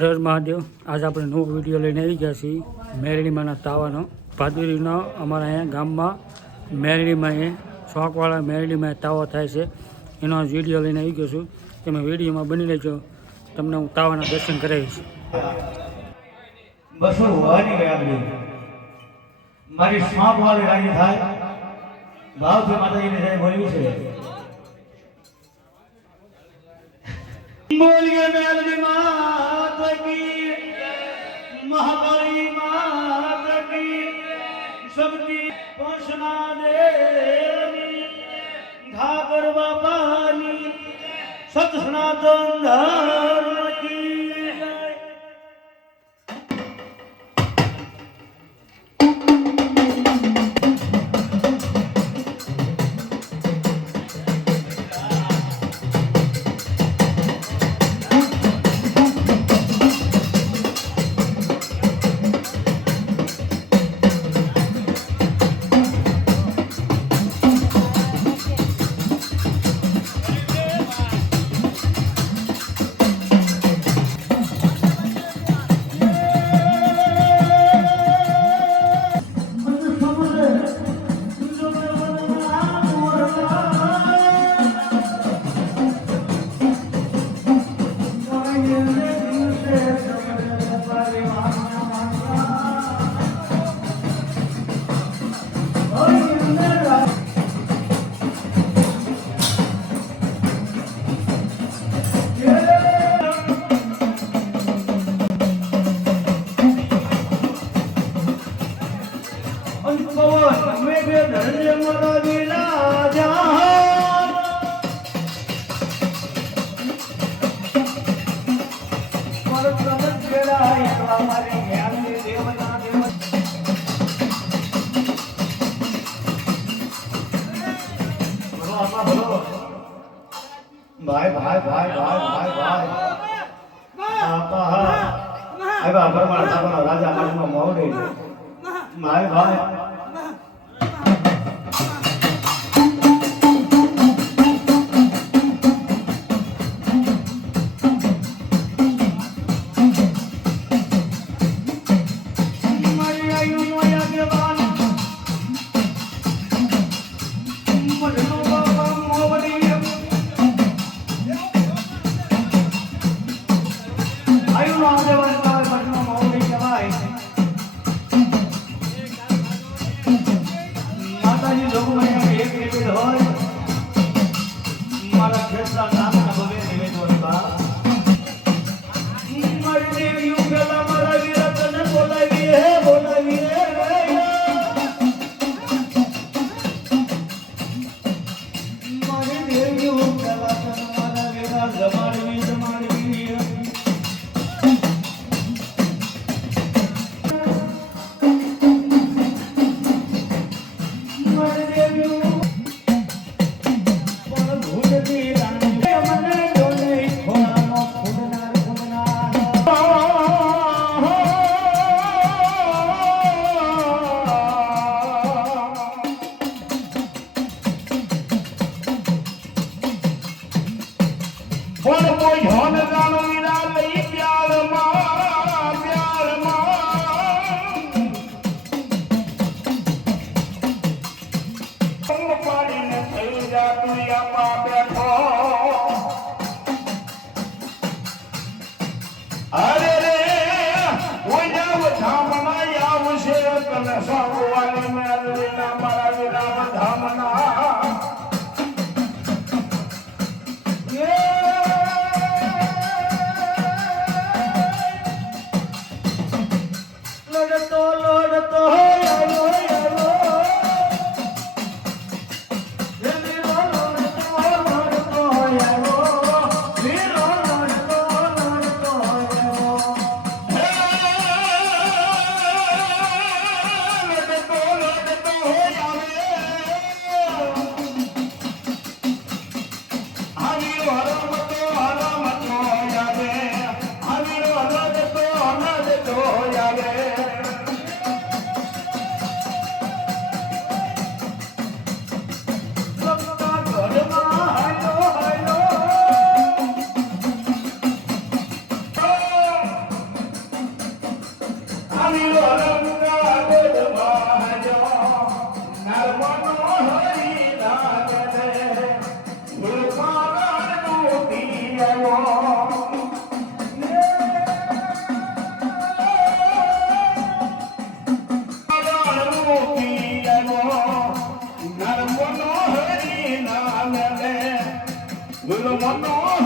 હર હર મહાદેવ। आज આપણે નવો વિડીયો લઈને આવી ગયા છીએ મેરડીમાંના તાવાનો। ભાદુરીનો અમારા અહીંયા ગામમાં મેરડીમાં શોખવાળા મેરડીમાં તાવો થાય છે, એનો વિડીયો લઈને આવી ગયો છું। તમે વિડીયોમાં બની રહેજો, તમને હું તાવાના દર્શન કરાવીશ। બસો હોવાની ગયા મારી શોખવાળી રાજી થાય ભાવથી માતાજીને જય બોલવી છે। बोलिए मेलडी मात की, महाकाली मात की, शक्ति पोषणा देवी, ठाकर बापानी, सत सनातन धर्म की भाई भाई भाई भाई भाई भाई आपा आई बा परमार साबनो राजा मानो मोड़े भाई भाई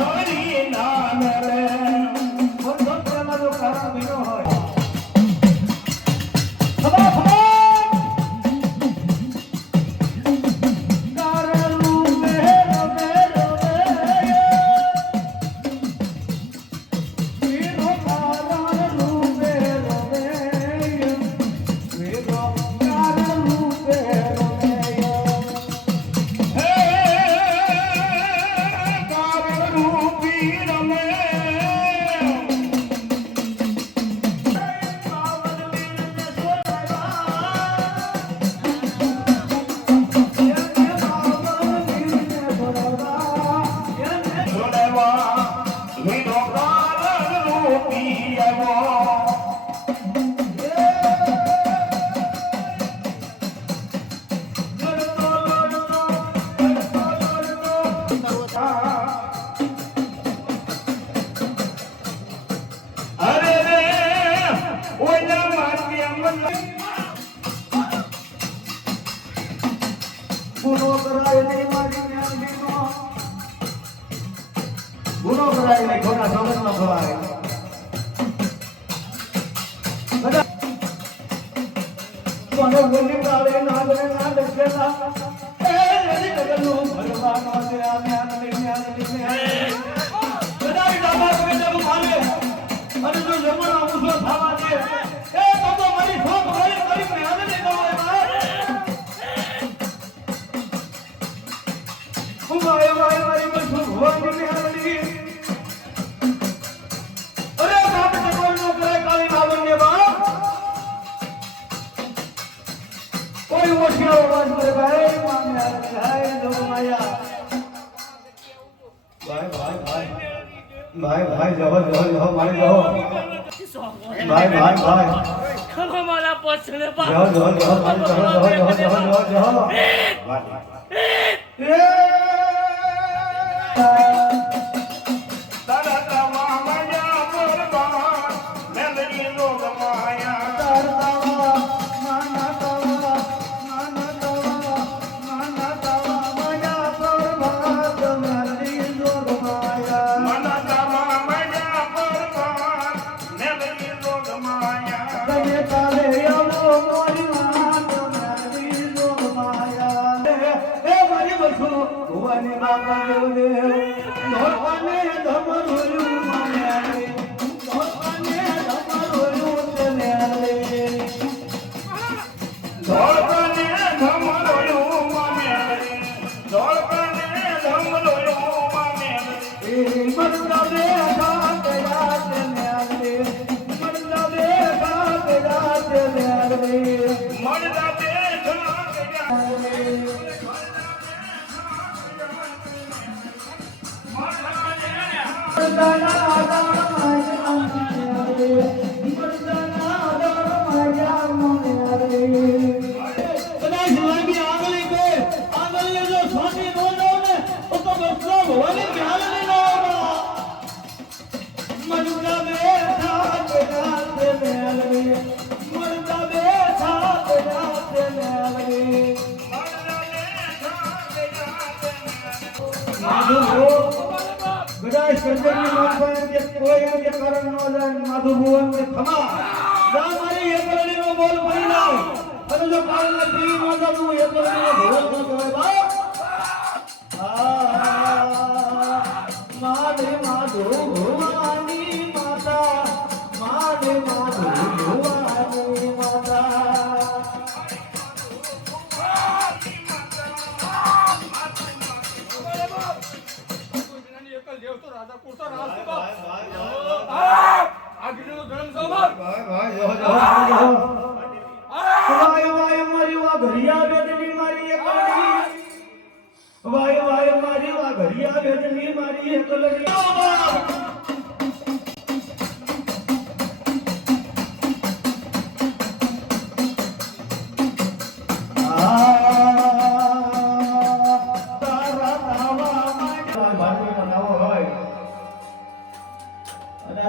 હરી નામ રે બધો પ્રેમનો કારણ બીનો હોય ખબર ગુનો કરાય નહીં મારી જ્ઞાનીનો ગુનો કરાય નહીં ખોટા સમજમાં ખવાય કોને બોલી કાલે નાગરે ના દેખેલા એ લડી ગગલું ભગવાન વાસે આ જ્ઞાન કદાઈ દાબા કરે જબ મારે અને જો જમણા ઉસો થાવા દે એ તો મારી શોખ મારી જ્ઞાન ને દવાય મારી બસુ ભગવાન ની હાલડી અરે બાપ ટકોર નો કરે કાલી બાવન્ય બાપ કોઈ ઓછિયો અવાજ કરે ભાઈ માને હાય લોક માયા ભાઈ જવો મારી જવો ભાઈ ખમા મારા પછડે બા જવો ભુવાની બાપા દેવને ધોપાને ધમરોયું મને ધોપાને ધમરોયું તને રે ધોપાને ધમરોયું મને ધોપાને ધમરોયું મને એ મરદા દે સાથ યાદ ને રે મરદા દે સાથ યાદ ને રે મરદા દે સાથ યાદ ને ગડાય સંજયની માથા કે કોઈ કે કરણ નો જાણ માધુ ભુવન કે ખમા જા મારી એકલડીનો બોલ ભરી લાવ અને જો કાલના ટીવી માં જાતું એકલડીનો ભુવન નો કહેવાય બાપ માધે માધુ ભુવાની માતા માધે માધુ ભુવાની માતા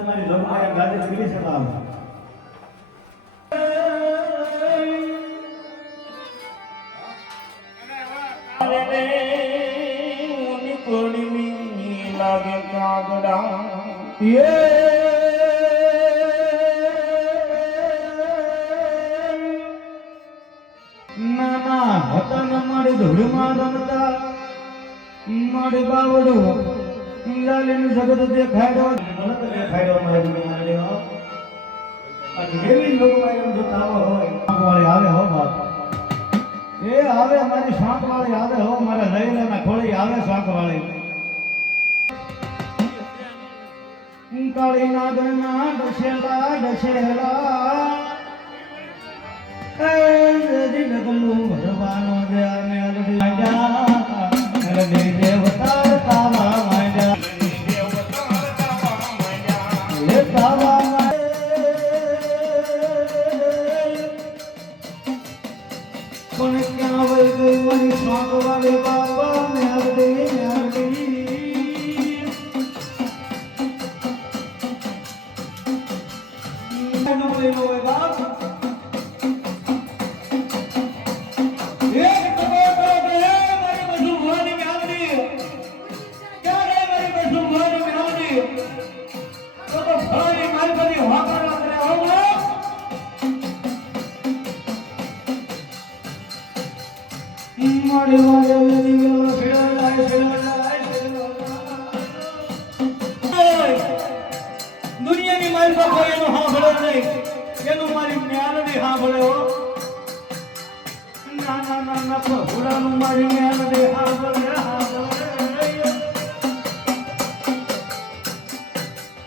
મારી લોકમાયા ગાજે પીલી સલામ લાગે કાગડા નાના હતા ને મારી ધૂળમાં રમતા મારી બાવડું લાલીનું જગત દેખાડ્યો મનત દેખાડ્યો મારી મેલડીઓ અને એવી લોકમાં એમ જો તાવો હોય વાળી આવે હો બાપ એ આવે મારી શાંત વાળી આવે હો મારા લઈલાના ખોળી આવે શાંત વાળી કાળી નાગના ડસેલા ડસેલા એ દિલ ગલું ભરવાનો દે મેલડી માંડ્યા દેવતા તાવા માંડ્યા એ તાવા પણ ક્યાં વઈ ગઈ મારી શાંત વાળી બાપા મેલડી મેલડી દુનિયાની મારી પાસે એનું સાંભળે નહીં એનું મારી મેલડી સાંભળે હો ના ના ના ના ભોળાનું મારી મેલડી સાંભળે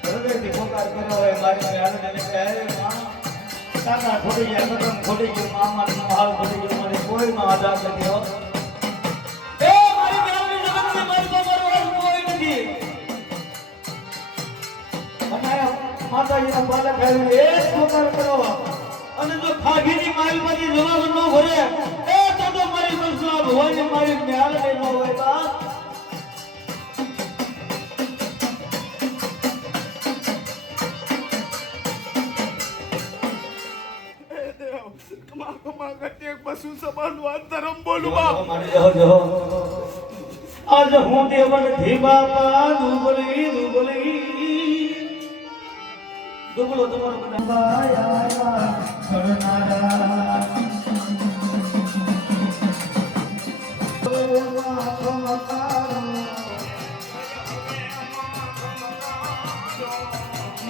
હૃદયથી પોકાર કર્યો હોય મારી મેલડીને કહે કાકા ખોટી જાય મતલબ ખોટી ગયું મામાનો હાલ ખોટી ગયું મને કોઈનો આધાર નથી હો એ મારી મેલડી જગતની મારી પાસે કોઈ નથી માતાજીના બાલક આવીને એક પોકાર કરો અને જો ખાગીની માલમાંથી જવાબ ન ભરે એ તો મારી મનસા ભવાની મારી મેલડી ન હોય બા આજ હું દેવન થી બાપા દુબળી દુબળો તમારો બનાયા કરનારા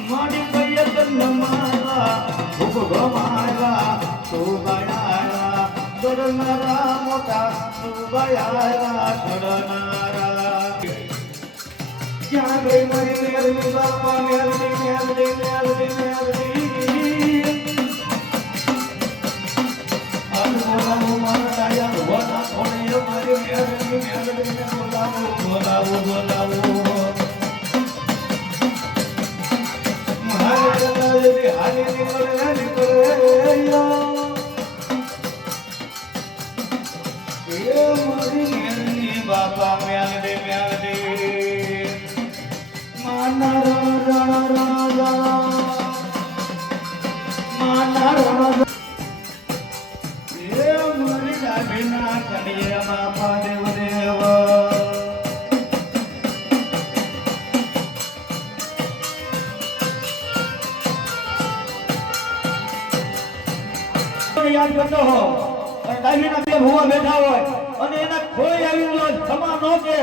મારી પૈયત નમારા ભૂખ ગમારા સુબાયા કરનારા મોટા સુબાયા કરનારા ક્યાં ગઈ મારી મેલડી બાપા મેલડી મેલડી મેલડી મેલડી બોલાવો મારા ડાયા ભોલા થોડી મારી મેલડી મેલડી બોલાવો બોલાવો બોલાવો મારે કલાજી હાલી નીકળે એ મારી મેલડી બાપા મેલડી મેલડી માના એ મારી ડાભીના કડિયા બાપા દેવ દેવ યાદ કરતો હો અને ડાભીના બે ભૂવા બેઠા હોય અને એના કોઈ આવી ક્ષમા ન કે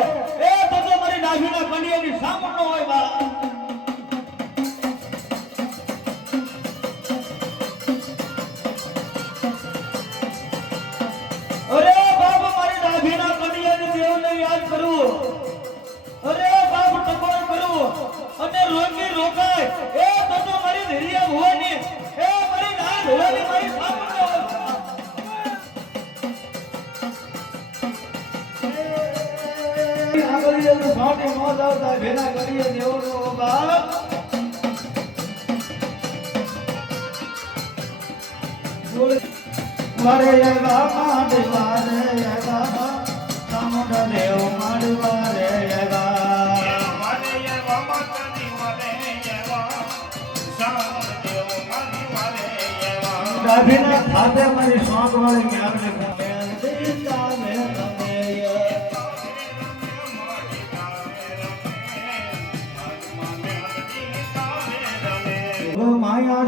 એ તો મારી ડાભીના કડિયાની સામણ ન હોય બા અરે બાપ મારી ડાભીના કડિયાની દેવને યાદ કરું અરે બાપ ટકોર કરું અને રોકી રોકાય એ તો મારી ધીરિયા ભુવાની એ મારી ના ભુવાની મારી સામણ ન હોય આગળ તો સાટે નો જાવતા ભેના કરીએ દેવનો બાપ મારે યગા માડે વારે યગા સામુંડ દેવ માડવારે યગા મારે યગા માતની વારે યગા સામુંડ દેવ માડવારે યગા ડાભીના ખાતે મારી સોંગ વાળી મ્યામને ગમે દીતા મે ગમે માયા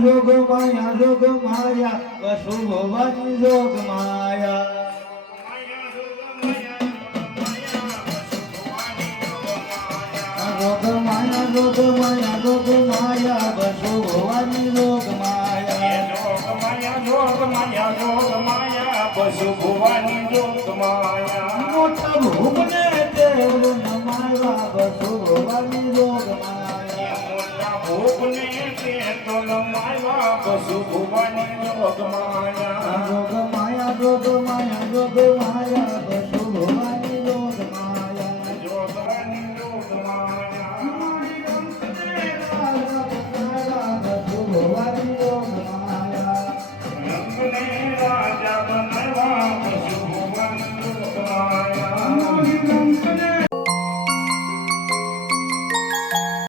જોગ માયા વસુ ભવાની જોગ માયા જોગ માયા વસુ ભવાની જોગ માયા મોટા ભૂપને દેવ નમાયા વસુ ભવાની જોગ માયા જોગ માયા વસુ